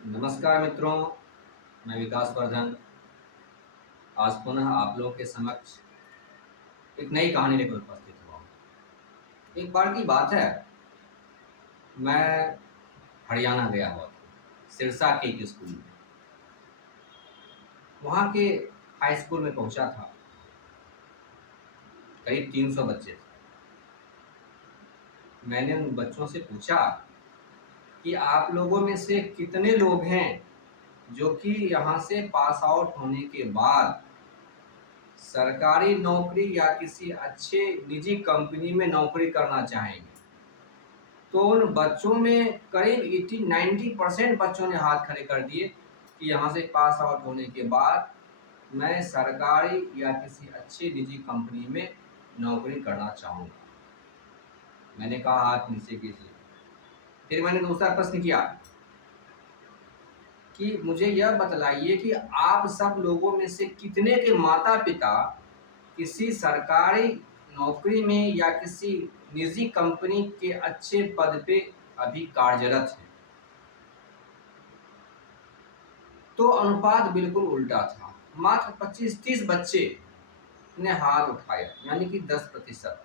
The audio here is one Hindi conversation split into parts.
नमस्कार मित्रों, मैं विकास वर्धन आज पुनः आप लोगों के समक्ष एक नई कहानी लेकर उपस्थित हुआ हूँ। एक बार की बात है, मैं हरियाणा गया हुआ था, सिरसा के एक स्कूल में। वहाँ के हाई स्कूल में पहुँचा था, करीब 300 बच्चे थे। मैंने उन बच्चों से पूछा कि आप लोगों में से कितने लोग हैं जो कि यहाँ से पास आउट होने के बाद सरकारी नौकरी या किसी अच्छे निजी कंपनी में नौकरी करना चाहेंगे। तो उन बच्चों में करीब 80-90% बच्चों ने हाथ खड़े कर दिए कि यहाँ से पास आउट होने के बाद मैं सरकारी या किसी अच्छी निजी कंपनी में नौकरी करना चाहूँगा। मैंने कहा हाथ नीचे कीजिए। फिर मैंने दूसरा प्रश्न किया कि मुझे यह बतलाइए कि आप सब लोगों में से कितने के माता पिता किसी सरकारी नौकरी में या किसी निजी कंपनी के अच्छे पद पे अभी कार्यरत हैं। तो अनुपात बिल्कुल उल्टा था। मात्र 25-30 बच्चे ने हाथ उठाया, यानी कि 10%।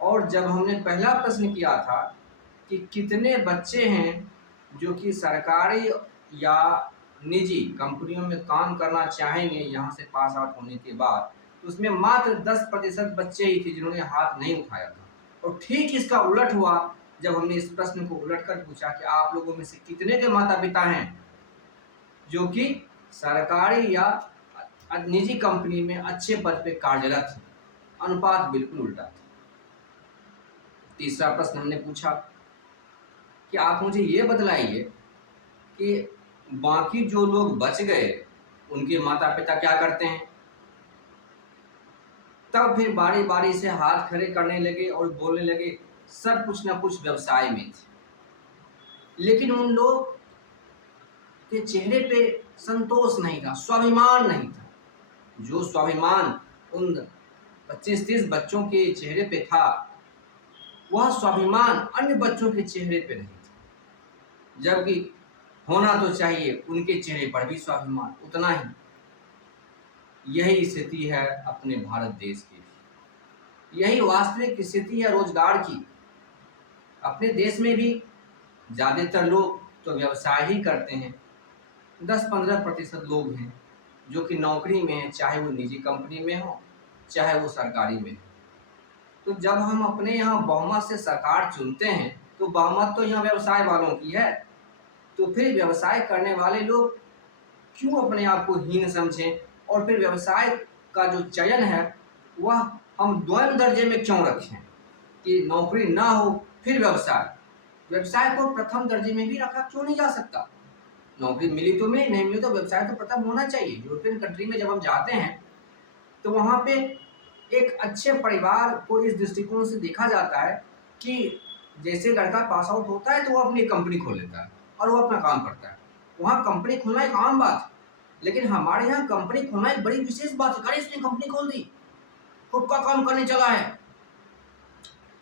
और जब हमने पहला प्रश्न किया था कि कितने बच्चे हैं जो कि सरकारी या निजी कंपनियों में काम करना चाहेंगे यहाँ से पास आउट होने के बाद, तो उसमें मात्र 10% बच्चे ही थे जिन्होंने हाथ नहीं उठाया था। और ठीक इसका उलट हुआ जब हमने इस प्रश्न को उलट कर पूछा कि आप लोगों में से कितने के माता पिता हैं जो कि सरकारी या निजी कंपनी में अच्छे पद पे कार्यरत हैं। अनुपात बिल्कुल उल्टा था। तीसरा प्रश्न हमने पूछा कि आप मुझे ये बतलाइए कि बाकी जो लोग बच गए उनके माता पिता क्या करते हैं। तब फिर बारी बारी से हाथ खड़े करने लगे और बोलने लगे सब कुछ ना कुछ व्यवसाय में थे। लेकिन उन लोग के चेहरे पे संतोष नहीं था, स्वाभिमान नहीं था। जो स्वाभिमान उन 25-30 बच्चों के चेहरे पे था, वह स्वाभिमान अन्य बच्चों के चेहरे पे नहीं था। जबकि होना तो चाहिए उनके चेहरे पर भी स्वाभिमान उतना ही। यही स्थिति है अपने भारत देश की, यही वास्तविक स्थिति है रोजगार की। अपने देश में भी ज़्यादातर लोग तो व्यवसाय ही करते हैं। 10-15% लोग हैं जो कि नौकरी में हैं, चाहे वो निजी कंपनी में हो चाहे वो सरकारी में हो। तो जब हम अपने यहाँ बहुमत से सरकार चुनते हैं तो बहुमत तो यहाँ व्यवसाय वालों की है। तो फिर व्यवसाय करने वाले लोग क्यों अपने आप को हीन समझें, और फिर व्यवसाय का जो चयन है वह हम द्वैत दर्जे में क्यों रखें कि नौकरी ना हो फिर व्यवसाय को प्रथम दर्जे में भी रखा क्यों नहीं जा सकता। नौकरी मिली तो मिली, नहीं मिली तो व्यवसाय तो प्रथम होना चाहिए। यूरोपियन कंट्री में जब हम जाते हैं तो वहाँ पे एक अच्छे परिवार को इस दृष्टिकोण से देखा जाता है कि जैसे लड़का पास आउट होता है तो वो अपनी कंपनी खोल लेता है और वो अपना काम करता है। वहाँ कंपनी खोलना एक आम बात है, लेकिन हमारे यहाँ कंपनी खोलना एक बड़ी विशेष बात है। अरे इसने कंपनी खोल दी, खुद का काम करने चला है,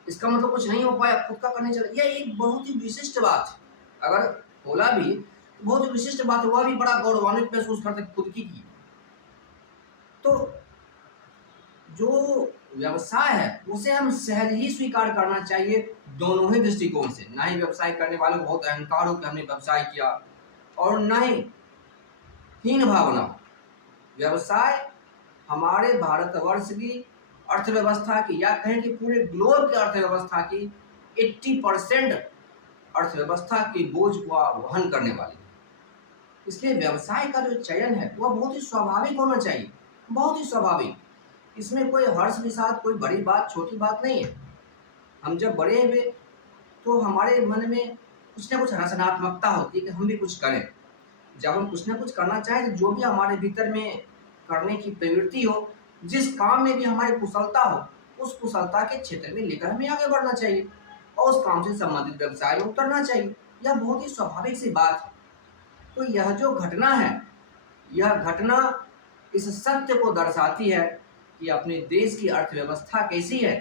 इसका मतलब कुछ नहीं हो पाया, खुद का करने चला। यह एक बहुत ही विशिष्ट बात है। अगर खोला भी तो बहुत ही विशिष्ट बात है, वह भी बड़ा गौरवान्वित महसूस करते खुद की। तो जो व्यवसाय है उसे हम सहज ही स्वीकार करना चाहिए दोनों ही दृष्टिकोण से। ना ही व्यवसाय करने वालों को बहुत अहंकार हो कि हमने व्यवसाय किया, और ना ही हीन भावना। व्यवसाय हमारे भारतवर्ष की अर्थव्यवस्था की, या कहें कि पूरे ग्लोब की अर्थव्यवस्था की 80% अर्थव्यवस्था के बोझ को वहन करने वाली है। इसलिए व्यवसाय का जो चयन है वह बहुत ही स्वाभाविक होना चाहिए, बहुत ही स्वाभाविक। इसमें कोई हर्ष विषाद, कोई बड़ी बात छोटी बात नहीं है। हम जब बड़े हुए तो हमारे मन में कुछ ना कुछ रचनात्मकता होती है कि हम भी कुछ करें। जब हम कुछ ना कुछ करना चाहें तो जो भी हमारे भीतर में करने की प्रवृत्ति हो, जिस काम में भी हमारी कुशलता हो, उस कुशलता के क्षेत्र में लेकर हमें आगे बढ़ना चाहिए और उस काम से संबंधित व्यवसाय में उतरना चाहिए। यह बहुत ही स्वाभाविक सी बात है। तो यह जो घटना है, यह घटना इस सत्य को दर्शाती है कि अपने देश की अर्थव्यवस्था कैसी है।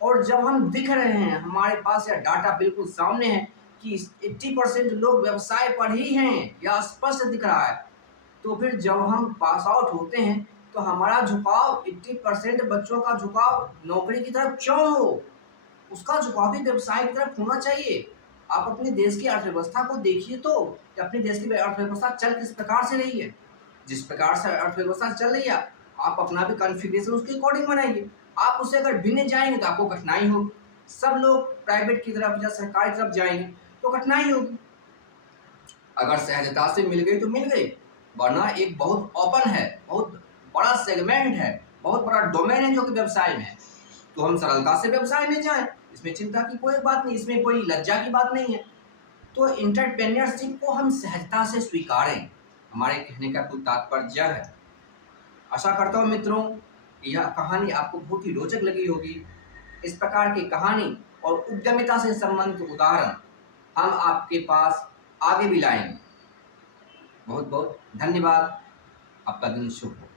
और जब हम दिख रहे हैं, हमारे पास यह डाटा बिल्कुल सामने है कि 80% लोग व्यवसाय पर ही हैं, यह स्पष्ट दिख रहा है। तो फिर जब हम पास आउट होते हैं तो हमारा झुकाव 80% बच्चों का झुकाव नौकरी की तरफ क्यों हो, उसका झुकाव भी व्यवसाय की तरफ होना चाहिए। आप अपने देश की अर्थव्यवस्था को देखिए तो, कि अपने देश की अर्थव्यवस्था चल किस प्रकार से रही है। जिस प्रकार से अर्थव्यवस्था चल रही है, आप अपना भी कॉन्फ़िगरेशन उसके अकॉर्डिंग बनाइए। आप उससे अगर भिन्न जाएंगे तो आपको कठिनाई होगी। सब लोग प्राइवेट की तरफ या सरकारी तरफ जाएंगे तो कठिनाई होगी। अगर सहजता से मिल गई तो मिल गई, वरना एक बहुत ओपन है, बहुत बड़ा सेगमेंट है, बहुत बड़ा डोमेन है जो कि व्यवसाय में है। तो हम सरलता से व्यवसाय में जाएं, इसमें चिंता की कोई बात नहीं, इसमें कोई लज्जा की बात नहीं है। तो एंटरप्रेन्योरशिप को हम सहजता से स्वीकारें, हमारे कहने का कुल तात्पर्य है। आशा करता हूँ मित्रों, यह कहानी आपको बहुत ही रोचक लगी होगी। इस प्रकार की कहानी और उद्यमिता से संबंधित उदाहरण हम आपके पास आगे भी लाएंगे। बहुत बहुत धन्यवाद। आपका दिन शुभ हो।